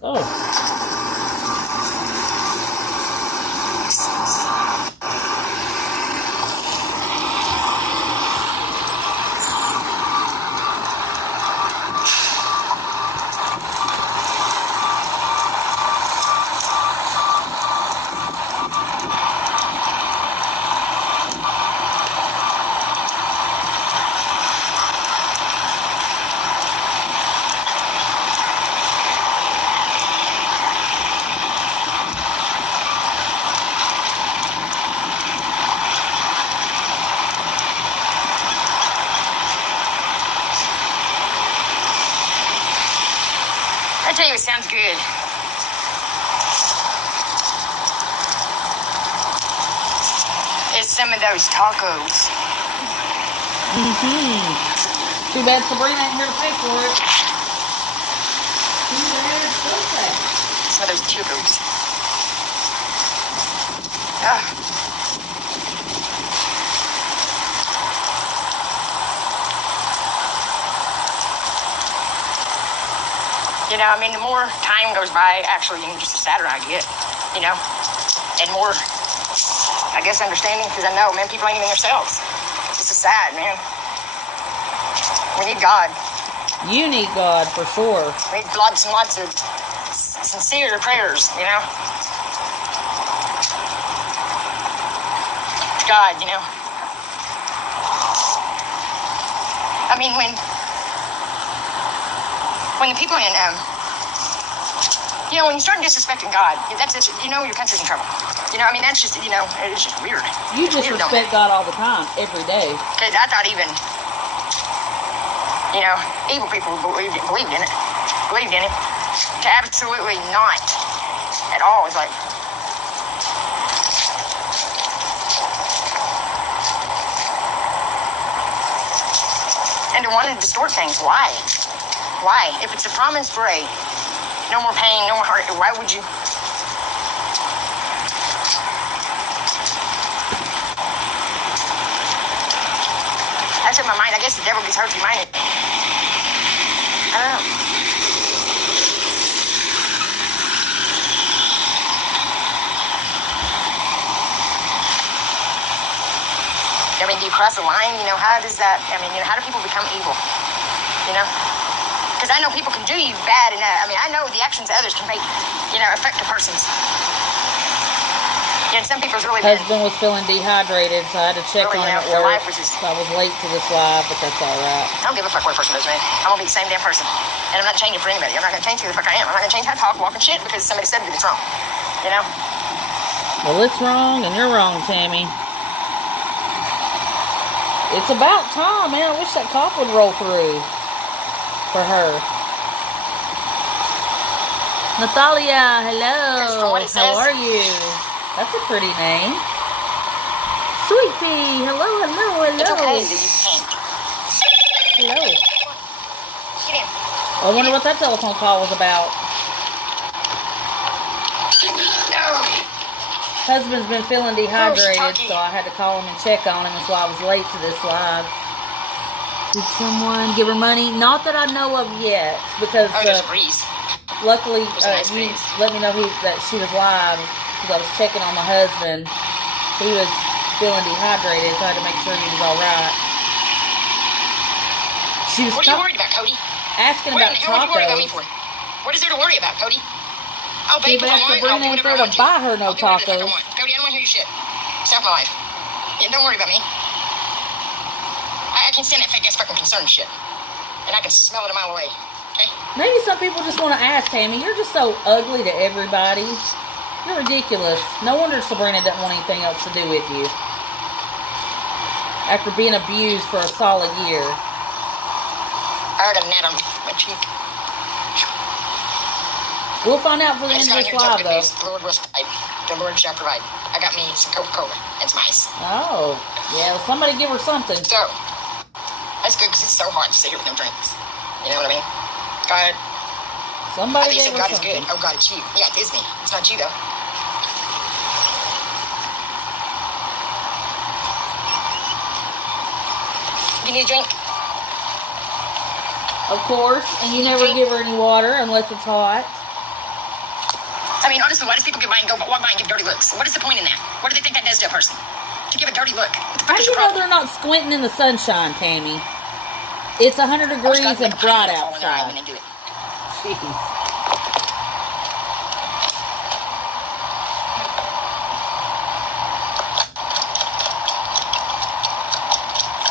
Oh. I tell you, it sounds good. It's some of those tacos. Too bad Sabrina ain't here to pay for it. Too bad, so sad. Some of those tacos. You know, I mean, the more time goes by, actually, just the sadder I get, you know, and more, I guess, understanding, because I know, man, people ain't even themselves. It's just sad, man. We need God. You need God, for sure. We need lots and lots of sincere prayers, you know. God, you know. I mean, when the people in, you know, when you start disrespecting God, that's it, you know your country's in trouble. You know, I mean, that's just, you know, it's just weird. You disrespect God all the time, every day. Because I thought even, you know, evil people believed in it. To absolutely not at all. It's like, and to want to distort things. Why? Why? If it's a promise for no more pain, no more heart, why would you? That's in my mind. I guess the devil gets hurt reminded. I don't know. I mean, do you cross the line? You know, how does that, I mean, you know, how do people become evil? You know? Because I know people can do you bad, and I mean, I know the actions of others can make, you know, affect a person's. You know, some people's really Husband was feeling dehydrated, so I had to check on him at work. So I was late to this live, but that's all right. I don't give a fuck what a person does, man. I'm gonna be the same damn person, and I'm not changing for anybody. I'm not gonna change who the fuck I am. I'm not gonna change how I talk, walk, and shit because somebody said that it's wrong. You know? Well, it's wrong, and you're wrong, Tammy. It's about time, man. I wish that cop would roll through for her. Natalia, hello. How are you? That's a pretty name. Sweet Pea, hello, hello, hello. It's okay that you can't. Hello. Get in. I wonder what that telephone call was about. Husband's been feeling dehydrated, so I had to call him and check on him, and so I was late to this live. Did someone give her money? Not that I know of yet, because luckily you let me know that she was live, because I was checking on my husband. He was feeling dehydrated, so I had to make sure he was all right. She was what are you worried about, Cody? Asking about tacos. What are you worried about me for? What is there to worry about, Cody? Oh, babe, Sabrina ain't there to buy her no tacos. Cody, I don't want to hear your shit. Stay off my life. Yeah, don't worry about me. I can stand that fake ass fucking concern shit. And I can smell it a mile away. Okay? Maybe some people just want to ask, Tammy. You're just so ugly to everybody. You're ridiculous. No wonder Sabrina doesn't want anything else to do with you. After being abused for a solid year. I got a gnat on my cheek. We'll find out for the end of this live, though. The Lord will provide. The Lord shall provide. I got me some Coca-Cola and some ice. Oh, yeah. Well, somebody give her something. So, that's good because it's so hard to sit here with no drinks. You know what I mean? God. Somebody give her God something. is good. Oh, God, it's you. Yeah, it is me. It's not you, though. Do you need a drink? Of course. And you never give her any water unless it's hot. I mean, honestly, why does people walk by and give dirty looks? What is the point in that? What do they think that does to a person? To give a dirty look. How do you know they're not squinting in the sunshine, Tammy? It's 100 degrees and bright outside. When they do it. Jeez.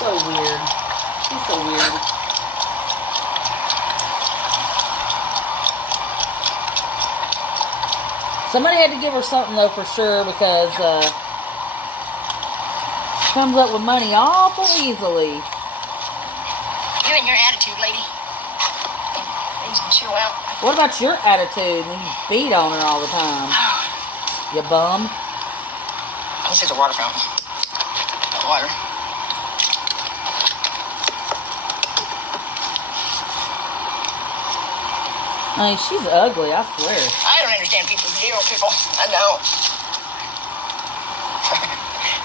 So weird. She's so weird. Somebody had to give her something, though, for sure, because she comes up with money awful easily. You and your attitude, lady. Needs to chill out. What about your attitude when you beat on her all the time? You bum. This is a water fountain. Water. I mean, she's ugly, I swear. I don't understand people's deal, people. I don't.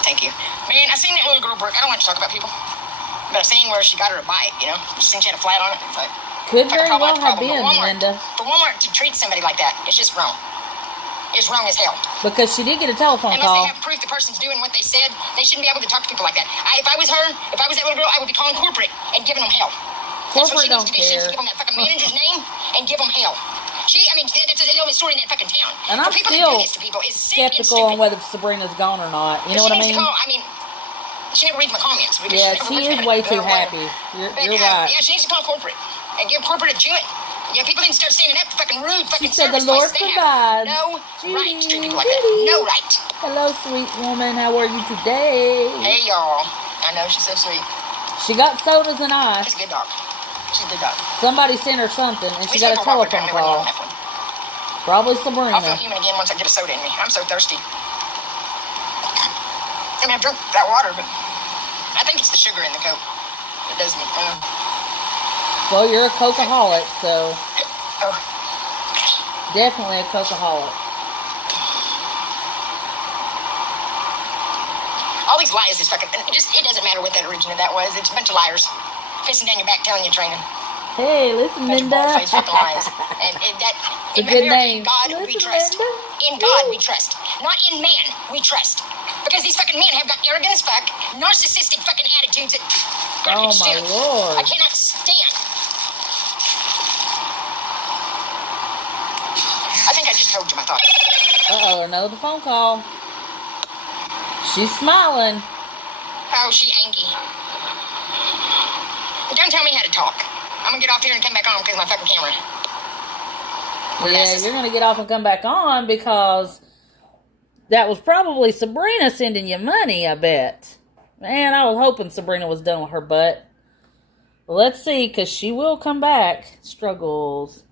Thank you. Man, I seen that little girl, Brooke. I don't want to talk about people. But I seen where she got her a bike, you know? She seen she had a flat on it. It's like, could very well have been, Linda. For Walmart to treat somebody like that, it's just wrong. It's wrong as hell. Because she did get a telephone Unless call. Unless they have proof the person's doing what they said, they shouldn't be able to talk to people like that. If I was her, if I was that little girl, I would be calling corporate and giving them hell. Corporate don't care. She needs to give them that fucking manager's name and give them hell. That's the only story in that fucking town. And I'm still skeptical on whether Sabrina's gone or not. You know what I mean? She never reads my comments. Yeah, she is way too happy. You're right. Yeah, she needs to call corporate and give corporate a chewing. Yeah, people need to start standing up for fucking rude fucking She said the Lord provides. No right to treat people like that. No right. Hello, sweet woman. How are you today? Hey, y'all. I know, she's so sweet. She got sodas and ice. She's a good dog. She's a good dog. Somebody sent her something, and she got a telephone call. Probably Sabrina. I'll feel human again once I get a soda in me. I'm so thirsty. I mean, I've drunk that water, but I think it's the sugar in the Coke that does me. Well, you're a Coca-holic, so oh. Definitely a Coca-holic. All these lies is fucking. It doesn't matter what that origin of that was. It's a bunch of liars pissing down your back, telling you training. Hey, listen, Linda. It's a good name. In God we trust. In God we trust. Not in man we trust. Because these fucking men have got arrogant as fuck, narcissistic fucking attitudes that oh my Lord. I cannot stand. I think I just told you my thoughts. Uh-oh, another phone call. She's smiling. Oh, she angry. Don't tell me how to talk. I'm gonna get off here and come back on because of my fucking camera. Yeah, you're gonna get off and come back on because that was probably Sabrina sending you money, I bet. Man, I was hoping Sabrina was done with her butt. But let's see, because she will come back. Struggles.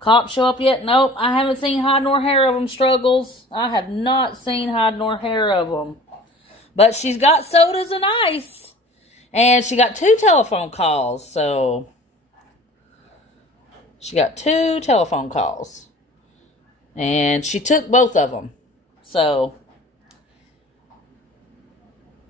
Cops show up yet? Nope, I haven't seen hide nor hair of them, Struggles. I have not seen hide nor hair of them. But she's got sodas and ice. And she got 2 telephone calls, so she got 2 telephone calls. And she took both of them. So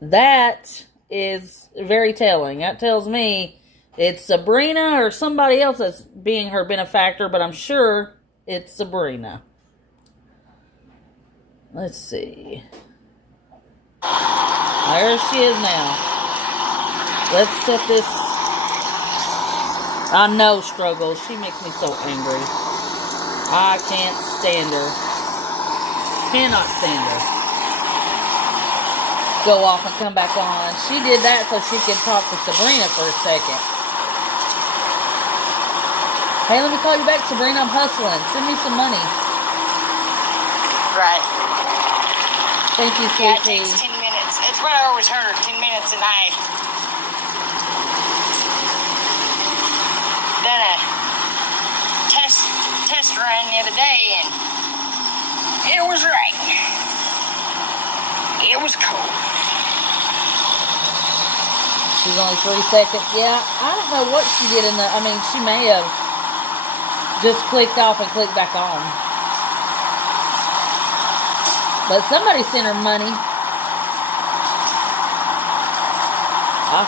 that is very telling. That tells me it's Sabrina or somebody else that's being her benefactor, but I'm sure it's Sabrina. Let's see. There she is now. Let's set this. I know, Struggles. She makes me so angry. I can't stand her. Cannot stand her. Go off and come back on. She did that so she could talk to Sabrina for a second. Hey, let me call you back, Sabrina. I'm hustling. Send me some money. Right. Thank you, Yeah, sweetie. it takes 10 minutes. It's what I always heard. 10 minutes, and I done a test run the other day, and it was right. It was cold. She's only 3 seconds. Yeah, I don't know what she did in the... I mean, she may have just clicked off and clicked back on. But somebody sent her money. I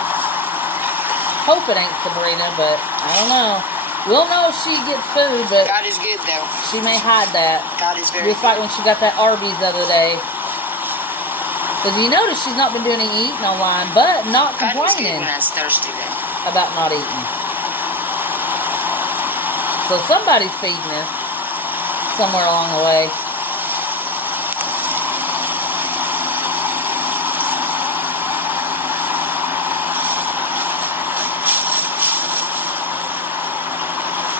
hope it ain't Sabrina, but I don't know. We'll know if she gets food, but God is good, though. she may hide that. God is very Just like when she got that Arby's the other day. Because you notice she's not been doing any eating online, but not God was good complaining when I was thirsty, though. about not eating. So somebody's feeding her somewhere along the way.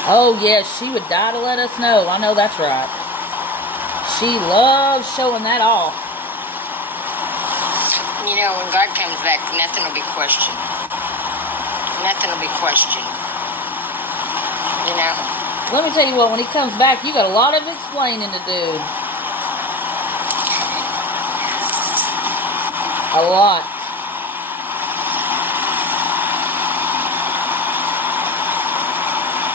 Oh, yes, she would die to let us know. I know that's right. She loves showing that off. You know, when God comes back, nothing will be questioned. Nothing will be questioned. You know? Let me tell you what, when he comes back, you got a lot of explaining to do. A lot.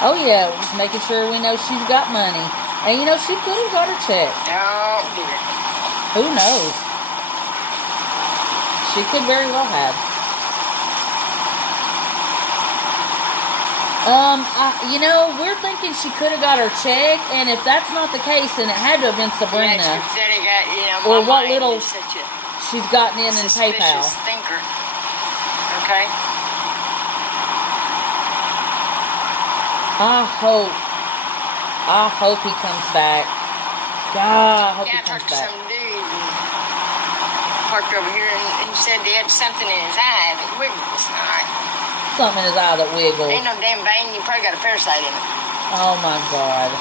Oh, yeah, making sure we know she's got money. And, you know, she could have got her check. Oh, dear. Who knows? She could very well have. You know, we're thinking she could have got her check, and if that's not the case, then it had to have been Sabrina. Yeah, or what little she's gotten in PayPal. Thinker. Okay? I hope he comes back. God, I hope he comes back. Some dude parked over here, and he said he had something in his eye that wiggles. Something in his eye that wiggles. Ain't no damn vein. You probably got a parasite in it. Oh my God.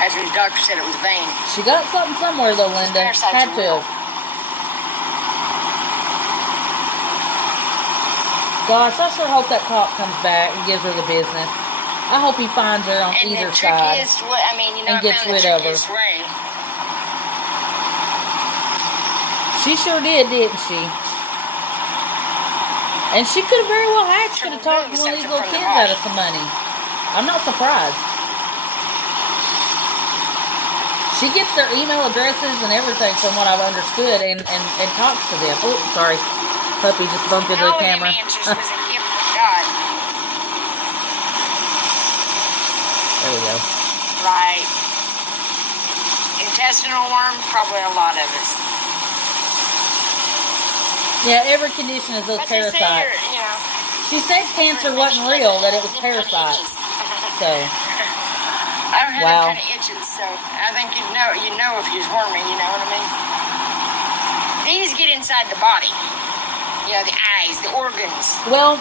After his doctor said it was a vein. She got something somewhere though, Linda. Had to. Gosh, I sure hope that cop comes back and gives her the business. I hope he finds her on either side and gets rid of her. She sure did, didn't she? And she could have very well had. She could have talked one of these little kids out of some money. I'm not surprised. She gets their email addresses and everything from what I've understood and talks to them. Oh, sorry. Puppy just bumped into the camera. Answers was a gift from God. There we go. Right. Intestinal worm, probably a lot of us. Yeah, every condition is those parasites. She said cancer wasn't real, that it was parasites. So, I don't have that kind of itches, so I think you'd know if you was wormy, you know what I mean? These get inside the body. You know, the eyes, the organs. Well,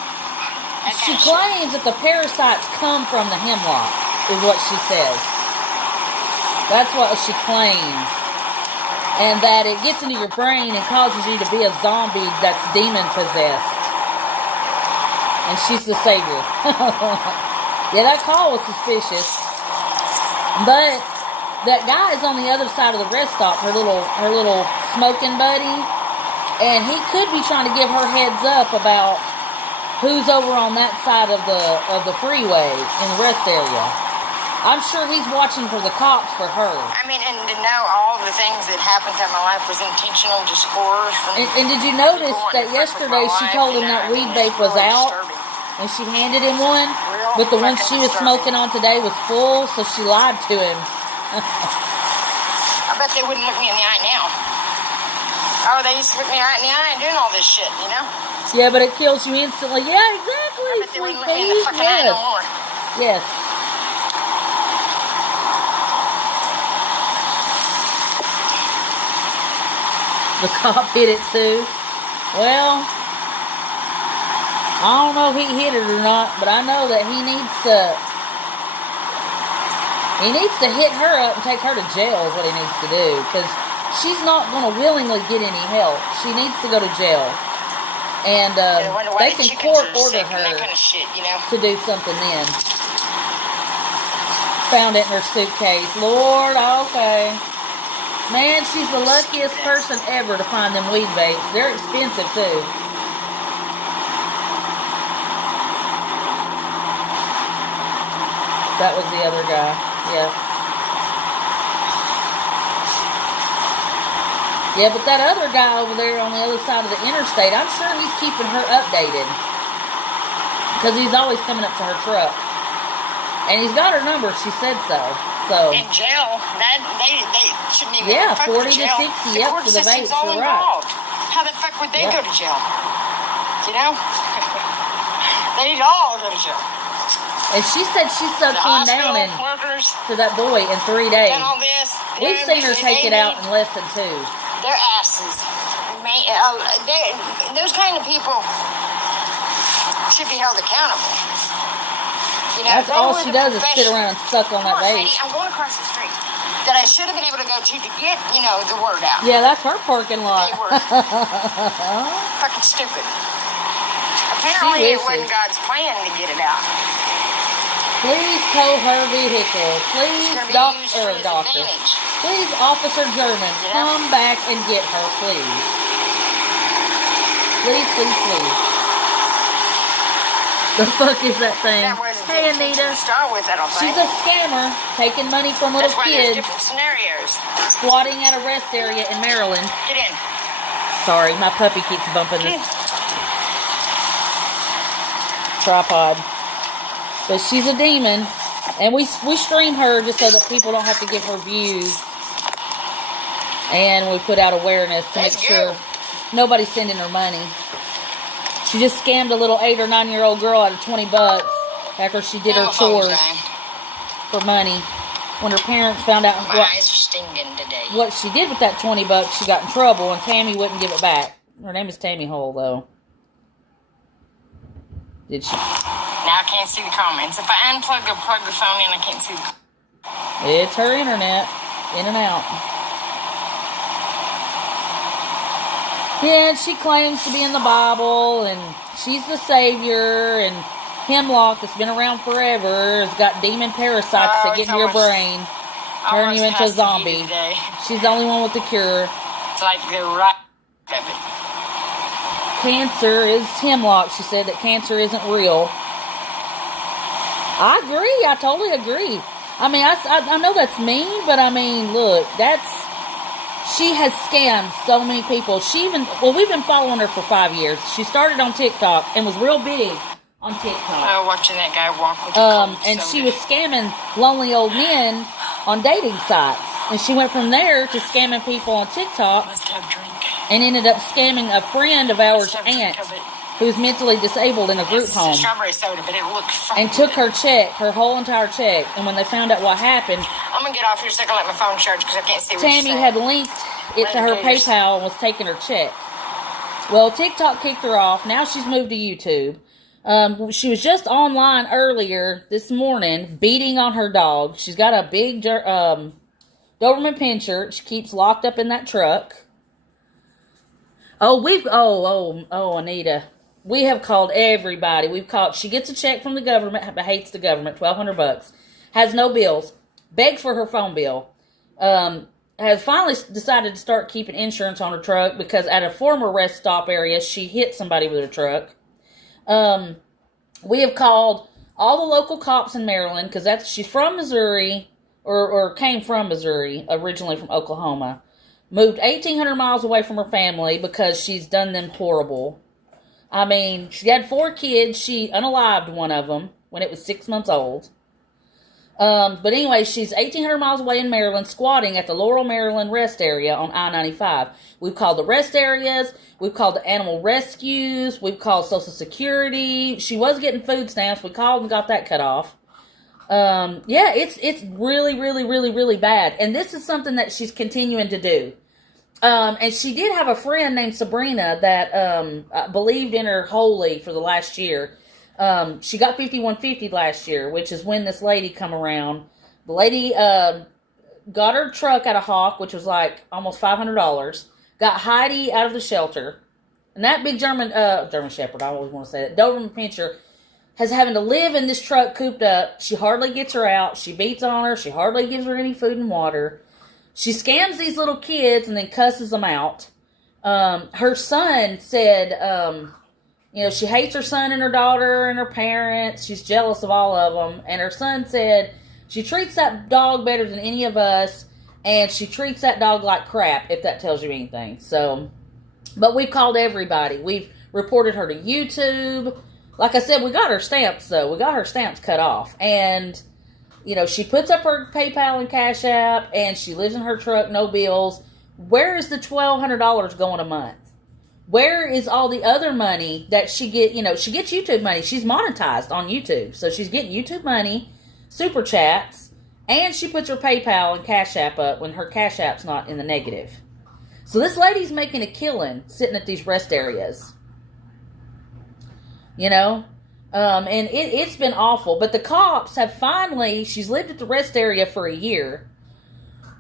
she claims that the parasites come from the hemlock, is what she says. That's what she claims. And that it gets into your brain and causes you to be a zombie that's demon-possessed. And she's the savior. Yeah, that call was suspicious. But that guy is on the other side of the rest stop, her little smoking buddy. And he could be trying to give her heads up about who's over on that side of the freeway in the rest area. I'm sure he's watching for the cops for her. I mean, and to know all the things that happened in my life was intentional, just horrors. And did you notice that yesterday she told him that weed vape was out? And she handed him one? But the one she was smoking on today was full, so she lied to him. I bet they wouldn't look me in the eye now. Oh, they used to look me right in the eye and doing all this shit, you know? Yeah, but it kills you instantly. Yeah, exactly. I bet they wouldn't look me in the fucking eye no more. Yes. The cop hit it too. Well, I don't know if he hit it or not, but I know that he needs to hit her up and take her to jail is what he needs to do, because she's not going to willingly get any help. She needs to go to jail. And they can court order her kind of shit, you know? to do something then. Found it in her suitcase. Lord, okay. Man, she's the luckiest person ever to find them weed vapes. They're expensive, too. That was the other guy. Yeah. Yeah, but that other guy over there on the other side of the interstate, I'm sure he's keeping her updated. Because he's always coming up to her truck. And he's got her number. She said so. So in jail, they shouldn't even. Yeah, fuck 40 with to jail. 60. The Yep, court for the system's vapes. all You're right. involved. How the fuck would they Yep. go to jail? You know, they need to all go to jail. And she said she sucked one down workers, to that boy in 3 days. done all this. We've seen her take it out in less than 2. Their asses. Man, those kind of people should be held accountable. You know, That's all she does is sit around and suck on that vape. I'm going across the street that I should have been able to go to get, you know, the word out. Yeah, that's her parking lot. They were fucking stupid. Apparently, it wasn't God's plan to get it out. Please tow her vehicle. Please, doctor. Please, Officer German, come back and get her, please. Please, please, please. The fuck is that thing? Hey, Anita. She's a scammer taking money from little kids. Different scenarios. Squatting at a rest area in Maryland. Get in. Sorry, my puppy keeps bumping this tripod. But she's a demon. And we stream her just so that people don't have to give her views. And we put out awareness to make sure nobody's sending her money. She just scammed a little 8 or 9 year old girl out of $20 after she did her chores for money. When her parents found out what she did with that $20, she got in trouble, and Tammy wouldn't give it back. Her name is Tammy Hole, though. Did she? Now I can't see the comments. If I unplug or plug the phone in, I can't see the. It's her internet, in and out. Yeah, and she claims to be in the Bible, and she's the Savior, and hemlock that's been around forever has got demon parasites that get in your brain, turn you into a zombie. She's the only one with the cure. It's like the right of it. Cancer is hemlock. She said that cancer isn't real. I agree. I totally agree. I mean, I know that's mean, but I mean, look, she has scammed so many people. We've been following her for 5 years. She started on TikTok and was real big on TikTok. Oh, watching that guy walk with the and she was scamming lonely old men on dating sites. And she went from there to scamming people on TikTok and ended up scamming a friend of ours' aunt who's mentally disabled in a group home. Strawberry soda, but it looked and took her check, her whole entire check. And when they found out what happened, I'm going to get off here so I can let my phone charge because I can't see what Tammy had linked it to her PayPal and was taking her check. Well, TikTok kicked her off. Now she's moved to YouTube. She was just online earlier this morning beating on her dog. She's got a big Doberman Pinscher. She keeps locked up in that truck. Anita. We have called everybody. She gets a check from the government, but hates the government, $1,200. Has no bills. Begs for her phone bill. Has finally decided to start keeping insurance on her truck because at a former rest stop area, she hit somebody with her truck. We have called all the local cops in Maryland because she's from Missouri or came from Missouri, originally from Oklahoma. Moved 1,800 miles away from her family because she's done them horrible. I mean, she had 4 kids. She unalived one of them when it was 6 months old. But anyway, she's 1,800 miles away in Maryland, squatting at the Laurel, Maryland rest area on I-95. We've called the rest areas. We've called the animal rescues. We've called Social Security. She was getting food stamps. We called and got that cut off. It's really, really, really, really bad. And this is something that she's continuing to do. And she did have a friend named Sabrina that believed in her wholly for the last year. She got 5150 last year, which is when this lady come around. The lady got her truck at a Hawk, which was like almost $500. Got Heidi out of the shelter. And that big German Shepherd, I always want to say that, Doberman Pinscher, has having to live in this truck cooped up. She hardly gets her out. She beats on her. She hardly gives her any food and water. She scams these little kids and then cusses them out. Her son said, she hates her son and her daughter and her parents. She's jealous of all of them. And her son said she treats that dog better than any of us. And she treats that dog like crap, if that tells you anything. So, but we've called everybody. We've reported her to YouTube. like I said, we got her stamps, though. We got her stamps cut off. And, you know, she puts up her PayPal and Cash App, and she lives in her truck, no bills. Where is the $1,200 going a month? Where is all the other money that she get? You know, she gets YouTube money. She's monetized on YouTube. So she's getting YouTube money, super chats, and she puts her PayPal and Cash App up when her Cash App's not in the negative. So this lady's making a killing sitting at these rest areas. You know? And it's been awful. But the cops have finally, she's lived at the rest area for a year.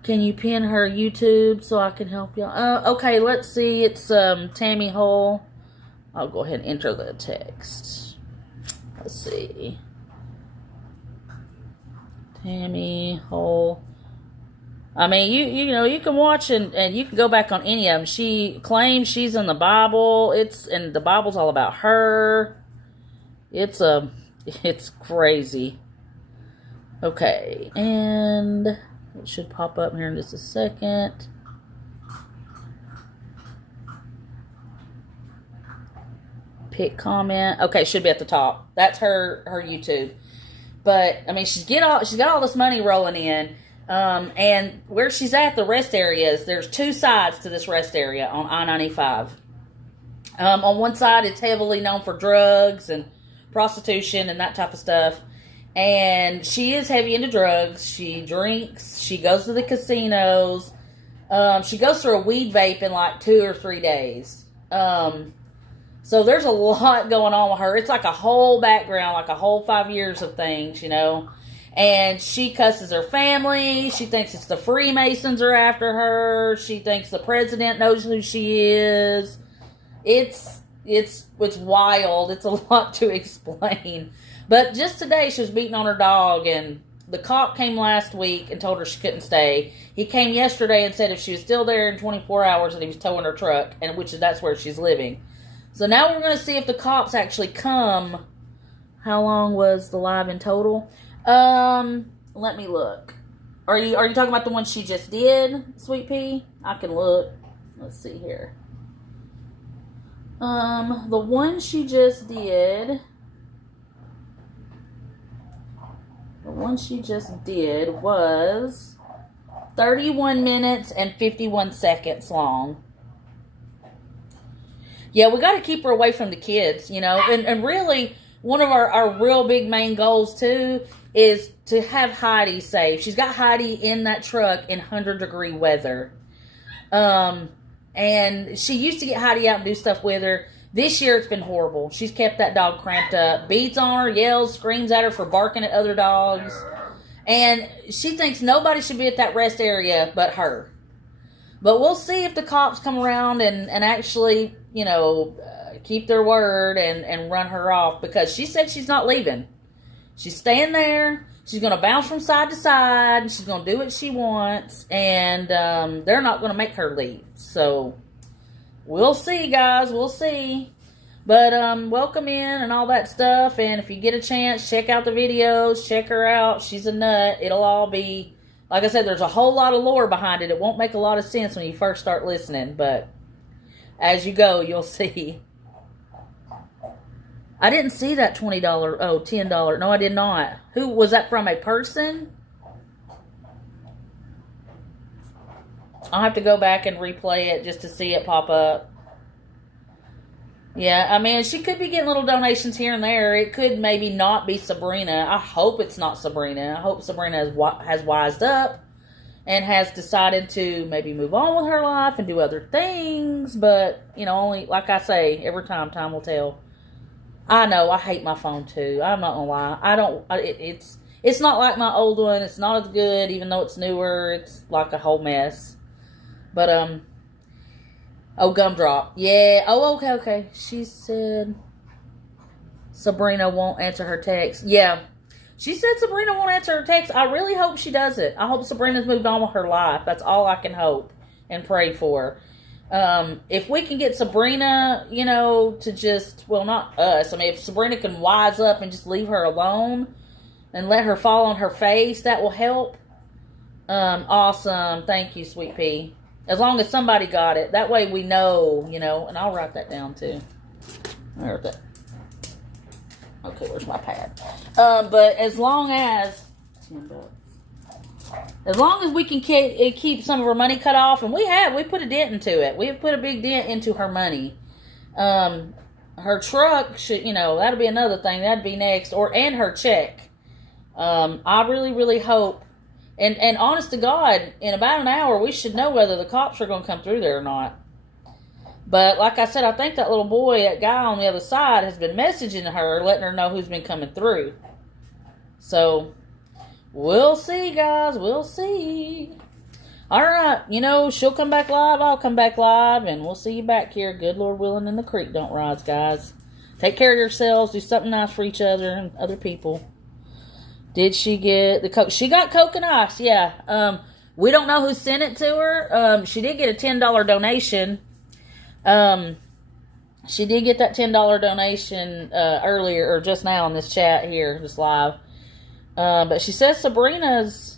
Can you pin her YouTube so I can help y'all? Okay, let's see. It's Tammy Hole. I'll go ahead and enter the text. Let's see. Tammy Hole. I mean, you know, you can watch and you can go back on any of them. She claims she's in the Bible. And the Bible's all about her. It's crazy. Okay, and it should pop up here in just a second. Pick comment. Okay, should be at the top. That's her YouTube. But I mean, she's got all this money rolling in. And where she's at, the rest areas, there's two sides to this rest area on I-95. On one side, it's heavily known for drugs and prostitution and that type of stuff. And she is heavy into drugs. She drinks. She goes to the casinos. She goes through a weed vape in like 2 or 3 days. So there's a lot going on with her. It's like a whole background, like a whole 5 years of things, you know. And she cusses her family. She thinks it's the Freemasons are after her. She thinks the president knows who she is. It's wild. It's a lot to explain. But just today, she was beating on her dog, and the cop came last week and told her she couldn't stay. He came yesterday and said if she was still there in 24 hours that he was towing her truck, and that's where she's living. So now we're going to see if the cops actually come. How long was the live in total? Let me look. Are you talking about the one she just did, Sweet Pea? I can look. Let's see here. The one she just did. The one she just did was 31 minutes and 51 seconds long. Yeah, we got to keep her away from the kids, you know. And really, one of our real big main goals, too, is to have Heidi safe. She's got Heidi in that truck in 100-degree weather. And she used to get Heidi out and do stuff with her. This year, it's been horrible. She's kept that dog cramped up. Beats on her, yells, screams at her for barking at other dogs. And she thinks nobody should be at that rest area but her. But we'll see if the cops come around and actually, you know, keep their word and run her off. Because she said she's not leaving. She's staying there. She's going to bounce from side to side. She's going to do what she wants. And they're not going to make her leave. So we'll see, guys. We'll see. But welcome in and all that stuff. And if you get a chance, check out the videos. Check her out. She's a nut. It'll all be, like I said, there's a whole lot of lore behind it. It won't make a lot of sense when you first start listening. But as you go, you'll see. I didn't see that $20. Oh, $10. No, I did not. Who was that from? A person? I'll have to go back and replay it just to see it pop up. Yeah, I mean, she could be getting little donations here and there. It could maybe not be Sabrina. I hope it's not Sabrina. I hope Sabrina has wised up and has decided to maybe move on with her life and do other things. But, you know, only, like I say, every time will tell. I know, I hate my phone too. I'm not gonna lie. It's not like my old one. It's not as good, even though it's newer. It's like a whole mess. But, oh, Gumdrop. Yeah. Oh, okay. She said Sabrina won't answer her text. Yeah. She said Sabrina won't answer her text. I really hope she does it. I hope Sabrina's moved on with her life. That's all I can hope and pray for. If we can get Sabrina, you know, to just, well, not us. I mean, if Sabrina can wise up and just leave her alone and let her fall on her face, that will help. Awesome. Thank you, Sweet Pea. As long as somebody got it. That way we know, you know, and I'll write that down too. I heard that. Okay, where's my pad? But as long as $10. As long as we can keep some of her money cut off, and we put a dent into it. We have put a big dent into her money. Her truck should, that'll be another thing. That'd be next, and her check. I really, really hope, and honest to God, in about an hour, we should know whether the cops are going to come through there or not. But like I said, I think that little boy, that guy on the other side, has been messaging her, letting her know who's been coming through. So, we'll see, guys. We'll see. All right. She'll come back live. I'll come back live. And we'll see you back here. Good Lord willing, and the creek don't rise, guys. Take care of yourselves. Do something nice for each other and other people. Did she get the Coke? She got Coke and Ice, yeah. We don't know who sent it to her. She did get a $10 donation. She did get that $10 donation earlier, or just now in this chat here, just live. But she says Sabrina's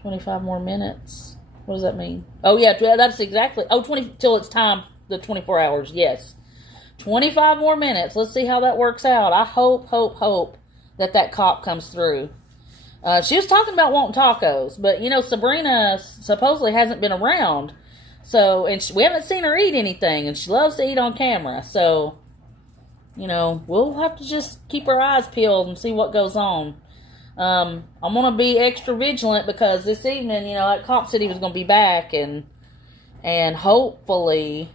25 more minutes. What does that mean? Oh, yeah, that's exactly. 20 till it's time, the 24 hours, yes. 25 more minutes. Let's see how that works out. I hope that cop comes through. She was talking about wanting tacos, but, Sabrina supposedly hasn't been around. So, and we haven't seen her eat anything, and she loves to eat on camera. So, we'll have to just keep our eyes peeled and see what goes on. I'm going to be extra vigilant because this evening, that cop said he was going to be back, and hopefully,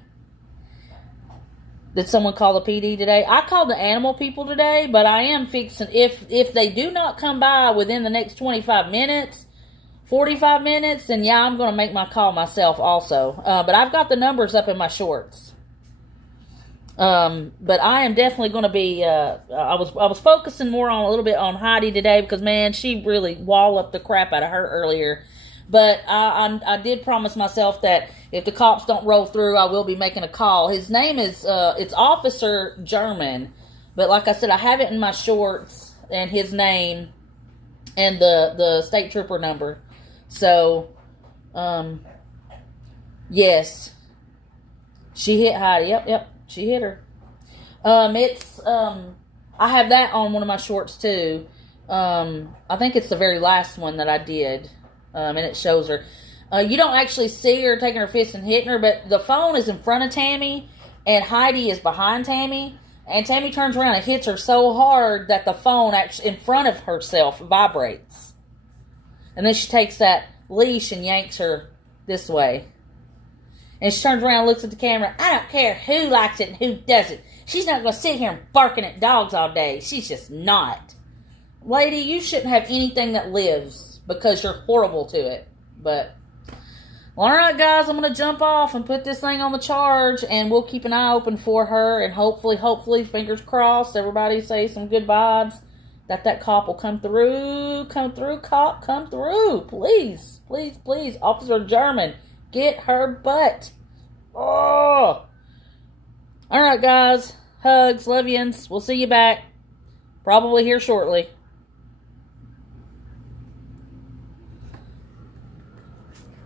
did someone call the PD today? I called the animal people today, but I am fixing, if they do not come by within the next 25 minutes, 45 minutes, then yeah, I'm going to make my call myself also. But I've got the numbers up in my shorts. But I am definitely going to be, I was focusing more on a little bit on Heidi today because, man, she really walloped the crap out of her earlier. But I did promise myself that if the cops don't roll through, I will be making a call. His name is, it's Officer German. But like I said, I have it in my shorts and his name and the state trooper number. So, yes, she hit Heidi. Yep, she hit her. I have that on one of my shorts too. I think it's the very last one that I did. And it shows her. You don't actually see her taking her fist and hitting her, but the phone is in front of Tammy, and Heidi is behind Tammy, and Tammy turns around and hits her so hard that the phone actually in front of herself vibrates. And then she takes that leash and yanks her this way. And she turns around and looks at the camera. I don't care who likes it and who doesn't. She's not going to sit here and barking at dogs all day. She's just not. Lady, you shouldn't have anything that lives because you're horrible to it. But, well, all right, guys, I'm going to jump off and put this thing on the charge, and we'll keep an eye open for her, and hopefully, fingers crossed, everybody say some good vibes, that cop will come through, cop, come through, please, Officer German, get her butt. Oh, all right, guys, hugs, love yins, we'll see you back, probably here shortly.